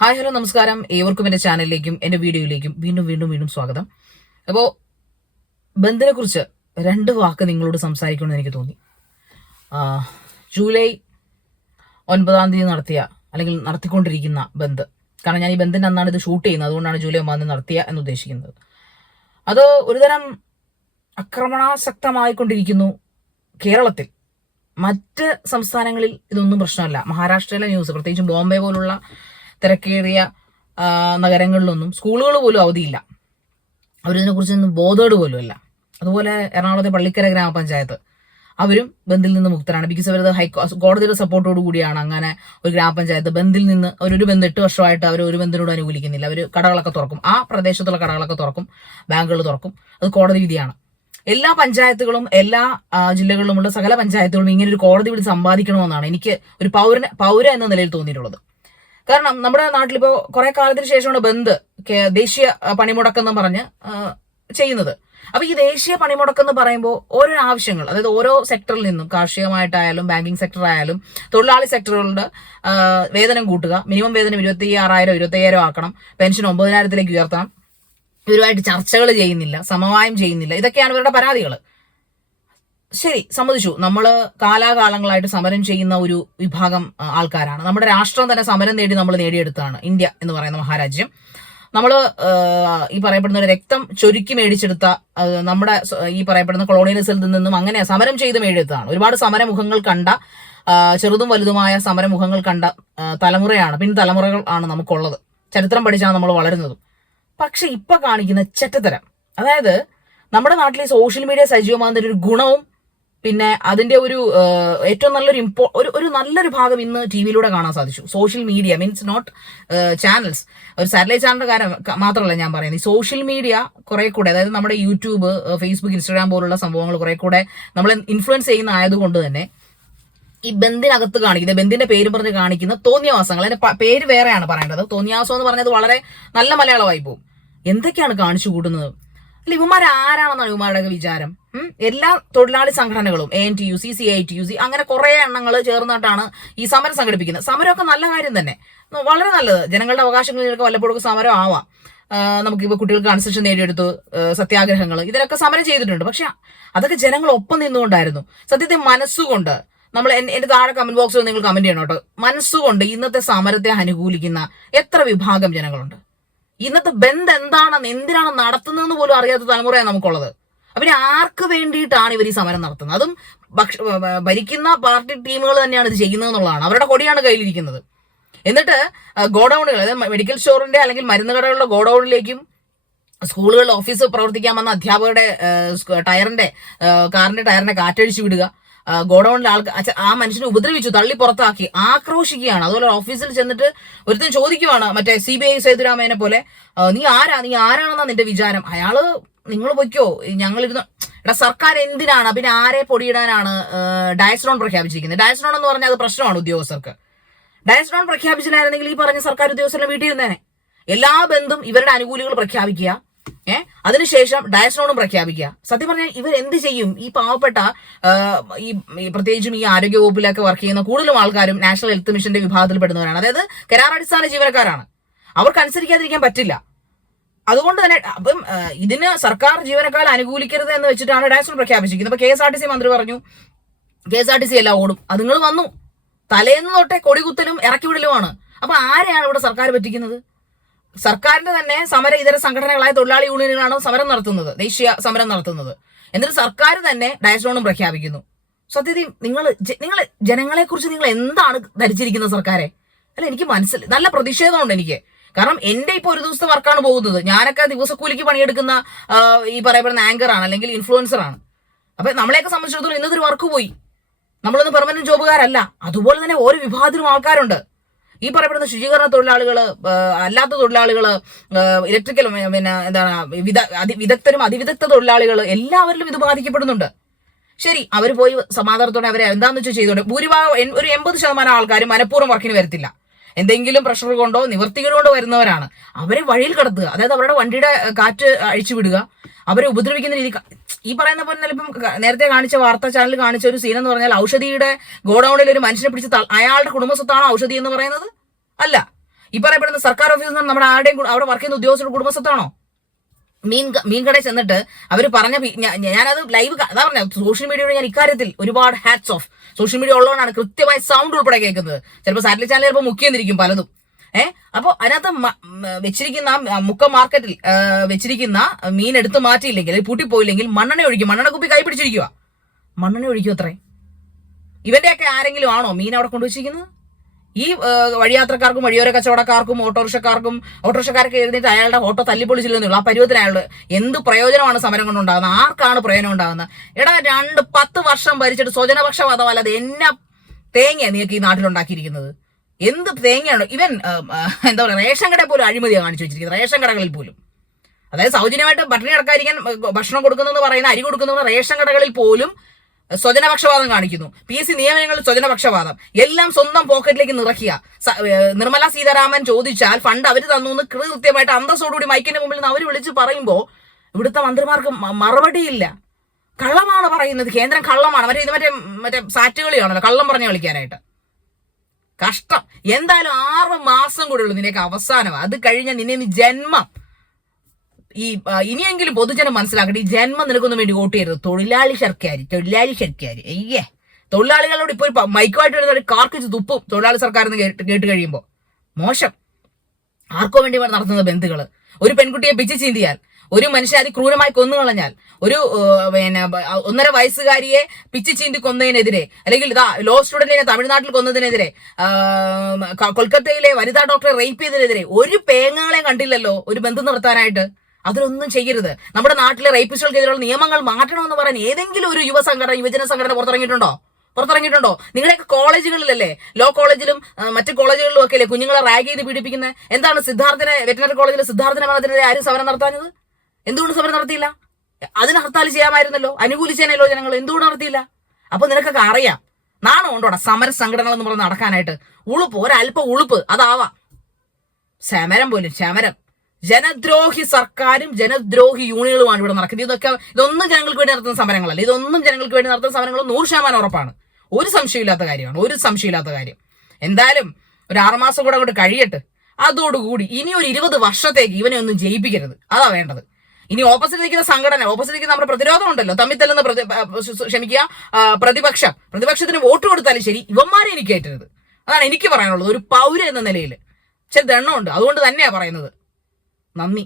Hi hello നമസ്കാരം. ഏവർക്കും എൻ്റെ ചാനലിലേക്കും എൻ്റെ വീഡിയോയിലേക്കും വീണ്ടും വീണ്ടും വീണ്ടും സ്വാഗതം. അപ്പോൾ ബന്ദിനെ കുറിച്ച് രണ്ട് വാക്ക് നിങ്ങളോട് സംസാരിക്കണമെന്ന് എനിക്ക് തോന്നി. ജൂലൈ 9 നടത്തിയ അല്ലെങ്കിൽ നടത്തിക്കൊണ്ടിരിക്കുന്ന ബന്ദ്, കാരണം ഞാൻ ഈ ബന്ദിൻ്റെ അന്നാണ് ഇത് ഷൂട്ട് ചെയ്യുന്നത്, അതുകൊണ്ടാണ് ജൂലൈ 9 നടത്തിയ എന്ന് ഉദ്ദേശിക്കുന്നത്. അത് ഒരുതരം ആക്രമണാസക്തമായിക്കൊണ്ടിരിക്കുന്നു കേരളത്തിൽ. മറ്റ് സംസ്ഥാനങ്ങളിൽ ഇതൊന്നും പ്രശ്നമല്ല. മഹാരാഷ്ട്രയിലെ ന്യൂസ്, പ്രത്യേകിച്ചും ബോംബെ പോലുള്ള തിരക്കേറിയ നഗരങ്ങളിലൊന്നും സ്കൂളുകൾ പോലും അവധിയില്ല. അവരിതിനെക്കുറിച്ചൊന്നും ബോധേഡ് പോലും അല്ല. അതുപോലെ എറണാകുളത്തെ പള്ളിക്കര ഗ്രാമപഞ്ചായത്ത്, അവരും ബന്ദിൽ നിന്ന് മുക്തരാണ്. ബിക്കോസ് അവരത് കോടതിയുടെ സപ്പോർട്ടോട് കൂടിയാണ് അങ്ങനെ ഒരു ഗ്രാമപഞ്ചായത്ത് ബന്ദിൽ നിന്ന്, അവരൊരു ബന്ദ് 8 വർഷമായിട്ട് അവർ ഒരു ബന്ദിനോട് അനുകൂലിക്കുന്നില്ല. അവർ കടകളൊക്കെ തുറക്കും, ആ പ്രദേശത്തുള്ള കടകളൊക്കെ തുറക്കും, ബാങ്കുകൾ തുറക്കും. അത് കോടതി വിധിയാണ്. എല്ലാ പഞ്ചായത്തുകളും എല്ലാ ജില്ലകളിലുമുള്ള സകല പഞ്ചായത്തുകളും ഇങ്ങനെ ഒരു കോടതി വിധി സമ്പാദിക്കണമെന്നാണ് എനിക്ക് ഒരു പൗര എന്ന നിലയിൽ തോന്നിയിട്ടുള്ളത്. കാരണം നമ്മുടെ നാട്ടിലിപ്പോ കുറെ കാലത്തിന് ശേഷമാണ് ബന്ദ് ദേശീയ പണിമുടക്കെന്ന് പറഞ്ഞ് ചെയ്യുന്നത്. അപ്പൊ ഈ ദേശീയ പണിമുടക്കെന്ന് പറയുമ്പോൾ ഓരോ ആവശ്യങ്ങൾ, അതായത് ഓരോ സെക്ടറിൽ നിന്നും, കാർഷികമായിട്ടായാലും ബാങ്കിങ് സെക്ടർ ആയാലും തൊഴിലാളി സെക്ടറുകളുടെ വേതനം കൂട്ടുക, മിനിമം വേതനം 25,000 ആക്കണം, പെൻഷൻ 9,000 ഉയർത്തണം, ഇവരുമായിട്ട് ചർച്ചകൾ ചെയ്യുന്നില്ല, സമവായം ചെയ്യുന്നില്ല. ഇതൊക്കെയാണ് ഇവരുടെ പരാതികൾ. ശരി, സമ്മതിച്ചു, നമ്മൾ കാലാകാലങ്ങളായിട്ട് സമരം ചെയ്യുന്ന ഒരു വിഭാഗം ആൾക്കാരാണ്. നമ്മുടെ രാഷ്ട്രം തന്നെ സമരം നേടി നമ്മൾ നേടിയെടുത്താണ് ഇന്ത്യ എന്ന് പറയുന്ന മഹാരാജ്യം. നമ്മൾ ഈ പറയപ്പെടുന്ന രക്തം ചൊരുക്കി മേടിച്ചെടുത്ത, നമ്മുടെ ഈ പറയപ്പെടുന്ന കൊളോണിയലിസത്തിൽ നിന്നും അങ്ങനെ സമരം ചെയ്ത് മേടിയെടുത്തതാണ്. ഒരുപാട് സമരമുഖങ്ങൾ കണ്ട, ചെറുതും വലുതുമായ സമരമുഖങ്ങൾ കണ്ട തലമുറയാണ്, പിൻതലമുറകൾ ആണ് നമുക്കുള്ളത്. ചരിത്രം പഠിച്ചാണ് നമ്മൾ വളരുന്നതും. പക്ഷെ ഇപ്പൊ കാണിക്കുന്ന ചെറ്റത്തരം, അതായത് നമ്മുടെ നാട്ടിൽ സോഷ്യൽ മീഡിയ സജീവമാകുന്ന ഒരു ഗുണവും പിന്നെ അതിന്റെ ഒരു ഏറ്റവും നല്ലൊരു ഒരു നല്ലൊരു ഭാഗം ഇന്ന് ടി വിയിലൂടെ കാണാൻ സാധിച്ചു. Social media means not channels, ഒരു സാറ്റലൈറ്റ് ചാനലിന്റെ കാര്യം മാത്രമല്ല ഞാൻ പറയുന്നത്. ഈ സോഷ്യൽ മീഡിയ കുറെ കൂടെ, അതായത് നമ്മുടെ യൂട്യൂബ്, ഫേസ്ബുക്ക്, ഇൻസ്റ്റാഗ്രാം പോലുള്ള സംഭവങ്ങൾ കുറെ കൂടെ നമ്മളെ ഇൻഫ്ലുവൻസ് ചെയ്യുന്ന ആയതുകൊണ്ട് തന്നെ ഈ ബന്ദിനകത്ത് കാണിക്കുന്ന, ബന്ദിന്റെ പേര് പറഞ്ഞ് കാണിക്കുന്ന തോന്നിയാവാസങ്ങൾ, അതിന്റെ പേര് വേറെയാണ് പറയേണ്ടത്. തോന്നിയാവാസം എന്ന് പറഞ്ഞത് വളരെ നല്ല മലയാളമായി പോകും. എന്തൊക്കെയാണ് കാണിച്ചു കൂട്ടുന്നത്? അല്ല, ഇവന്മാർ ആരാണെന്നാണ് ഇവന്മാരുടെ വിചാരം? എല്ലാ തൊഴിലാളി സംഘടനകളും ANTU, CCITU, അങ്ങനെ കുറെ എണ്ണങ്ങൾ ചേർന്നിട്ടാണ് ഈ സമരം സംഘടിപ്പിക്കുന്നത്. സമരമൊക്കെ നല്ല കാര്യം തന്നെ, വളരെ നല്ലത്. ജനങ്ങളുടെ അവകാശങ്ങളിലൊക്കെ വല്ലപ്പോഴും സമരം ആവാം. നമുക്കിപ്പോൾ കുട്ടികൾക്ക് കൺസെഷൻ നേടിയെടുത്തു, സത്യാഗ്രഹങ്ങൾ, ഇതിലൊക്കെ സമരം ചെയ്തിട്ടുണ്ട്. പക്ഷെ അതൊക്കെ ജനങ്ങൾ ഒപ്പം നിന്നുകൊണ്ടായിരുന്നു. സത്യത്തെ മനസ്സുകൊണ്ട് നമ്മൾ, എന്റെ താഴെ കമന്റ് ബോക്സിൽ നിങ്ങൾ കമന്റ് ചെയ്യണം കേട്ടോ, മനസ്സുകൊണ്ട് ഇന്നത്തെ സമരത്തെ അനുകൂലിക്കുന്ന എത്ര വിഭാഗം ജനങ്ങളുണ്ട്. ഇന്നത്തെ ബന്ദ് എന്താണെന്ന്, എന്തിനാണ് നടത്തുന്നതെന്ന് പോലും അറിയാത്ത തലമുറയാണ് നമുക്കുള്ളത്. പിന്നെ ആർക്ക് വേണ്ടിയിട്ടാണ് ഇവർ ഈ സമരം നടത്തുന്നത്? അതും ഭരിക്കുന്ന പാർട്ടി ടീമുകൾ തന്നെയാണ് ഇത് ചെയ്യുന്നത് എന്നുള്ളതാണ്. അവരുടെ കൊടിയാണ് കയ്യിലിരിക്കുന്നത്. എന്നിട്ട് ഗോഡൌണുകൾ, അതായത് മെഡിക്കൽ സ്റ്റോറിന്റെ അല്ലെങ്കിൽ മരുന്ന് കടകളുടെ ഗോഡൌണിലേക്കും സ്കൂളുകളിൽ ഓഫീസ് പ്രവർത്തിക്കാൻ വന്ന അധ്യാപകരുടെ കാറിന്റെ ടയറിനെ കാറ്റഴിച്ചു വിടുക, ഗോഡൌണിലെ ആ മനുഷ്യനെ ഉപദ്രവിച്ചു, തള്ളി പുറത്താക്കി, ആക്രോശിക്കുകയാണ്. അതുപോലെ ഓഫീസിൽ ചെന്നിട്ട് ഒരുത്തൻ ചോദിക്കുവാണ്, മറ്റേ CBI സേതുരാമേനെ പോലെ, നീ ആരാണെന്നാ നിന്റെ വിചാരം? അയാള്, നിങ്ങൾ പൊയ്ക്കോ, ഞങ്ങളിരുന്ന്. എടാ, സർക്കാർ എന്തിനാണ് പിന്നെ ആരെ പൊടിയിടാനാണ് ഡയസ്നോൺ പ്രഖ്യാപിച്ചിരിക്കുന്നത്? ഡയസ്നോൺ എന്ന് പറഞ്ഞാൽ അത് പ്രശ്നമാണ് ഉദ്യോഗസ്ഥർക്ക്. ഡയസ്നോൺ പ്രഖ്യാപിച്ചില്ലായിരുന്നെങ്കിൽ ഈ പറഞ്ഞ സർക്കാർ ഉദ്യോഗസ്ഥരുടെ വീട്ടിൽ ഇരുന്നേനെ. എല്ലാ ബന്ധും ഇവരുടെ അനുകൂലികൾ പ്രഖ്യാപിക്കുക, അതിനുശേഷം ഡയസ്നോണും പ്രഖ്യാപിക്കുക. സത്യം പറഞ്ഞാൽ ഇവർ എന്ത് ചെയ്യും? ഈ പാവപ്പെട്ട ഈ പ്രത്യേകിച്ചും ഈ ആരോഗ്യ വകുപ്പിലൊക്കെ വർക്ക് ചെയ്യുന്ന കൂടുതലും ആൾക്കാരും നാഷണൽ ഹെൽത്ത് മിഷന്റെ വിഭാഗത്തിൽ പെടുന്നവരാണ്. അതായത് കരാറടിസ്ഥാന ജീവനക്കാരാണ്. അവർക്ക് അനുസരിക്കാതിരിക്കാൻ പറ്റില്ല. അതുകൊണ്ട് തന്നെ അപ്പം ഇതിന് സർക്കാർ ജീവനക്കാരെ അനുകൂലിക്കരുത് എന്ന് വെച്ചിട്ടാണ് ഡയസ്നോൺ പ്രഖ്യാപിച്ചിരിക്കുന്നത്. അപ്പൊ KSRTC മന്ത്രി പറഞ്ഞു, KSRTC എല്ലാം ഓടും. അത് നിങ്ങൾ വന്നു, തലേന്ന് തൊട്ടേ കൊടികുത്തലും ഇറക്കിവിടലുമാണ്. അപ്പൊ ആരെയാണ് ഇവിടെ സർക്കാർ പറ്റിക്കുന്നത്? സർക്കാരിന്റെ തന്നെ സമര ഇതര സംഘടനകളായ തൊഴിലാളി യൂണിയനുകളാണ് സമരം നടത്തുന്നത്, ദേശീയ സമരം നടത്തുന്നത്. എന്നിട്ട് സർക്കാർ തന്നെ ഡയസ്നോണും പ്രഖ്യാപിക്കുന്നു. സത്യത്തിൽ നിങ്ങൾ ജനങ്ങളെ കുറിച്ച് നിങ്ങൾ എന്താണ് ധരിച്ചിരിക്കുന്നത് സർക്കാരെ? അല്ല, എനിക്ക് മനസ്സിലായി, നല്ല പ്രതിഷേധമുണ്ട് എനിക്ക്. കാരണം എന്റെ ഇപ്പൊ ഒരു ദിവസത്തെ വർക്കാണ് പോകുന്നത്. ഞാനൊക്കെ ദിവസക്കൂലിക്ക് പണിയെടുക്കുന്ന ഈ പറയപ്പെടുന്ന ആങ്കറാണ് അല്ലെങ്കിൽ ഇൻഫ്ലുവൻസർ ആണ്. അപ്പൊ നമ്മളെയൊക്കെ സംബന്ധിച്ചിടത്തോളം ഇന്നത്തെ ഒരു വർക്ക് പോയി, നമ്മളൊന്നും പെർമനന്റ് ജോബുകാരല്ല. അതുപോലെ തന്നെ ഓരോ വിഭാഗത്തിലും ആൾക്കാരുണ്ട്. ഈ പറയപ്പെടുന്ന ശുചീകരണ തൊഴിലാളികള്, അല്ലാത്ത തൊഴിലാളികള്, ഇലക്ട്രിക്കൽ, പിന്നെ എന്താണ്, വിദഗ്ധരും അതിവിദഗ്ധ തൊഴിലാളികൾ, എല്ലാവരിലും ഇത് ബാധിക്കപ്പെടുന്നുണ്ട്. ശരി, അവർ പോയി സമാധാനത്തോടെ അവരെ എന്താന്ന് വെച്ചാൽ ചെയ്തോട്ടെ. ഭൂരിഭാഗം ഒരു 80% ആൾക്കാരും മനഃപൂർവ്വം വർക്കിന് വരത്തില്ല. എന്തെങ്കിലും പ്രഷർ കൊണ്ടോ നിവർത്തികൾ കൊണ്ടോ വരുന്നവരാണ്. അവരെ വഴിയിൽ കടത്തുക, അതായത് അവരുടെ വണ്ടിയുടെ കാറ്റ് അഴിച്ചു വിടുക, അവരെ ഉപദ്രവിക്കുന്ന രീതി. ഈ പറയുന്ന പോലെ ഇപ്പം നേരത്തെ കാണിച്ച വാർത്താ ചാനൽ കാണിച്ച ഒരു സീൻ എന്ന് പറഞ്ഞാൽ, ഔഷധിയുടെ ഗോഡൌണിൽ ഒരു മനുഷ്യനെ പിടിച്ച്, അയാളുടെ കുടുംബസ്വത്താണ് ഔഷധി എന്ന് പറയുന്നത്? അല്ല. ഈ പറയപ്പെടുന്ന സർക്കാർ ഓഫീസിൽ നിന്ന് നമ്മുടെ ആരുടെയും അവിടെ വർക്ക് ചെയ്യുന്ന ഉദ്യോഗസ്ഥരുടെ കുടുംബസ്വത്താണോ? മീൻ കടയിൽ ചെന്നിട്ട് അവർ പറഞ്ഞ ഞാനത് ലൈവ് അതാ പറഞ്ഞ സോഷ്യൽ മീഡിയയുടെ ഞാൻ ഇക്കാര്യത്തിൽ ഒരുപാട് ഹാറ്റ്സ് ഓഫ്. സോഷ്യൽ മീഡിയ ഉള്ളതുകൊണ്ടാണ് കൃത്യമായി സൗണ്ട് ഉൾപ്പെടെ കേൾക്കുന്നത്. ചിലപ്പോൾ സാറ്റലൈറ്റ് ചാനൽ ചിലപ്പോൾ മുക്കിയെന്നിരിക്കും പലതും. അപ്പോൾ അതിനകത്ത് വെച്ചിരിക്കുന്ന മുക്കം മാർക്കറ്റിൽ വെച്ചിരിക്കുന്ന മീൻ എടുത്ത് മാറ്റിയില്ലെങ്കിൽ പൂട്ടിപ്പോയില്ലെങ്കിൽ മണ്ണെണ്ണ ഒഴിക്കും. മണ്ണെണ്ണ കുപ്പി കൈ പിടിച്ചിരിക്കുക, മണ്ണെണ്ണ ഒഴിക്കും അത്രേ. ഇവന്റെയൊക്കെ ആരെങ്കിലും ആണോ മീൻ അവിടെ കൊണ്ടുവച്ചിരിക്കുന്നത്? ഈ വഴിയാത്രക്കാർക്കും വഴിയോര കച്ചവടക്കാർക്കും ഓട്ടോറിക്ഷക്കാർക്ക് എഴുതിയിട്ട് അയാളുടെ ഓട്ടോ തല്ലിപ്പൊളിച്ചില്ലെന്നുള്ളൂ. ആ പരുവത്തിന് അയാൾ എന്ത് പ്രയോജനമാണ് സമരം കൊണ്ടുണ്ടാകുന്നത്? ആർക്കാണ് പ്രയോജനം ഉണ്ടാകുന്നത്? 10 വർഷം ഭരിച്ചിട്ട് സ്വജനപക്ഷപാതം അല്ലാതെ എന്നാ തേങ്ങ നീക്ക് ഈ നാട്ടിലുണ്ടാക്കിയിരിക്കുന്നത്? എന്ത് തേങ്ങയാണ്? ഇവൻ എന്താ പറയുക, റേഷൻ കടയിൽ പോലും അഴിമതിയാണ് കാണിച്ചു വെച്ചിരിക്കുന്നത്. റേഷൻ കടകളിൽ പോലും, അതായത് സൗജന്യമായിട്ട് പട്ടിണി കിടക്കാതിരിക്കാൻ ഭക്ഷണം കൊടുക്കുന്നു പറയുന്ന, അരി കൊടുക്കുന്ന റേഷൻ കടകളിൽ പോലും സ്വജനപക്ഷപാതം കാണിക്കുന്നു. PSC നിയമനങ്ങളിൽ സ്വജനപക്ഷപാതം, എല്ലാം സ്വന്തം പോക്കറ്റിലേക്ക് നിറയ്ക്കുക. നിർമ്മല സീതാരാമൻ ചോദിച്ചാൽ ഫണ്ട് അവർ തന്നു എന്ന് കൃത്യമായിട്ട് അന്തസ്സോടുകൂടി മൈക്കിന്റെ മുമ്പിൽ നിന്ന് അവർ വിളിച്ച് പറയുമ്പോൾ ഇവിടുത്തെ മന്ത്രിമാർക്ക് മറുപടിയില്ല. കള്ളമാണ് പറയുന്നത്, കേന്ദ്രം കള്ളമാണ്. ഇത് മറ്റേ സാറ്റുകളിയാണല്ലോ കള്ളം പറഞ്ഞ് കളിക്കാനായിട്ട്. കഷ്ടം. എന്തായാലും 6 മാസം കൂടെ ഉള്ളൂ നിനക്ക് അവസാനം. അത് കഴിഞ്ഞാൽ നിന്നെ ജന്മം ഇനിയെങ്കിലും പൊതുജനം മനസ്സിലാക്കട്ടെ, ഈ ജന്മം നിനക്കൊന്നും വേണ്ടി വോട്ട് ചെയ്യരുത്. തൊഴിലാളി സർക്കാർ അയ്യേ. തൊഴിലാളികളോട് ഇപ്പോൾ മൈക്കുമായിട്ട് വരുന്ന കാർക്കിച്ച് തുപ്പും തൊഴിലാളി സർക്കാർ എന്ന് കേട്ട് കഴിയുമ്പോൾ. മോശം. ആർക്കോ വേണ്ടി നടത്തുന്ന ബന്ധുക്കള് ഒരു പെൺകുട്ടിയെ പിച്ച് ചീന്തിയാൽ, ഒരു മനുഷ്യ അതിക്രൂരമായി കൊന്നുകളഞ്ഞാൽ, ഒരു 1.5 വയസ്സുകാരിയെ പിച്ച് ചീന്തി കൊന്നതിനെതിരെ, അല്ലെങ്കിൽ ലോ സ്റ്റുഡന്റിനെ തമിഴ്നാട്ടിൽ കൊന്നതിനെതിരെ, കൊൽക്കത്തയിലെ വനിതാ ഡോക്ടറെ റേപ്പ് ചെയ്തതിനെതിരെ ഒരു പേങ്ങളെ കണ്ടില്ലല്ലോ ഒരു ബന്ധം നടത്താനായിട്ട്. അതിലൊന്നും ചെയ്യരുത്. നമ്മുടെ നാട്ടിലെ റേപ്പിസ്റ്റുകൾക്കെതിരെയുള്ള നിയമങ്ങൾ മാറ്റണമെന്ന് പറയാൻ ഏതെങ്കിലും ഒരു യുവജന സംഘടന പുറത്തിറങ്ങിയിട്ടുണ്ടോ? നിങ്ങളുടെയൊക്കെ കോളേജുകളിലല്ലേ, ലോ കോളേജിലും മറ്റു കോളേജുകളിലും ഒക്കെ അല്ലേ കുഞ്ഞുങ്ങളെ റാഗ് ചെയ്ത് പീഡിപ്പിക്കുന്നത്? എന്താണ് വെറ്ററിനറി കോളേജിലെ സിദ്ധാർത്ഥിനെ മരണത്തിനെതിരെ ആരും സമരം നടത്താഞ്ഞത്? എന്തുകൊണ്ട് സമരം നടത്തിയില്ല? അതിന് ഹർത്താൽ ചെയ്യാമായിരുന്നല്ലോ, അനുകൂലിച്ചേനല്ലോ ജനങ്ങൾ. എന്തുകൊണ്ട് നടത്തിയില്ല? അപ്പൊ നിനക്കൊക്കെ അറിയാം. നാണം ഉണ്ടോടാ സമര സംഘടനകൾ എന്ന് പറഞ്ഞ് നടക്കാനായിട്ട്? ഒരല്പ ഉളുപ്പ് അതാവാം. സമരം ജനദ്രോഹി സർക്കാരും ജനദ്രോഹി യൂണിയനുകളുമാണ് ഇവിടെ നടക്കുന്നത്. ഇതൊന്നും ജനങ്ങൾക്ക് വേണ്ടി നടത്തുന്ന സമരങ്ങളല്ല. ഇതൊന്നും ജനങ്ങൾക്ക് വേണ്ടി നടത്തുന്ന സമരങ്ങൾ 100% ഉറപ്പാണ്. ഒരു സംശയമില്ലാത്ത കാര്യം. എന്തായാലും ഒരു 6 മാസം കൂടെ അങ്ങോട്ട് കഴിയട്ടെ. അതോടുകൂടി ഇനി ഒരു 20 വർഷത്തേക്ക് ഇവനെ ഒന്നും ജയിപ്പിക്കരുത്. അതാ വേണ്ടത്. ഇനി ഓപ്പോസിറ്റ് നിൽക്കുന്ന സംഘടന, ഓപ്പോസിറ്റ് നിൽക്കുന്ന നമ്മുടെ പ്രതിരോധം ഉണ്ടല്ലോ, തമ്മിത്തല്ലുന്ന പ്രതിപക്ഷത്തിന് വോട്ട് കൊടുത്താലും ശരി, ഇവന്മാരെ എനിക്ക് കയറ്റരുത്. അതാണ് എനിക്ക് പറയാനുള്ളത്. ഒരു പൗരൻ എന്ന നിലയിൽ ചില ദണ്ണമുണ്ട്, അതുകൊണ്ട് തന്നെയാ പറയുന്നത്. നന്ദി.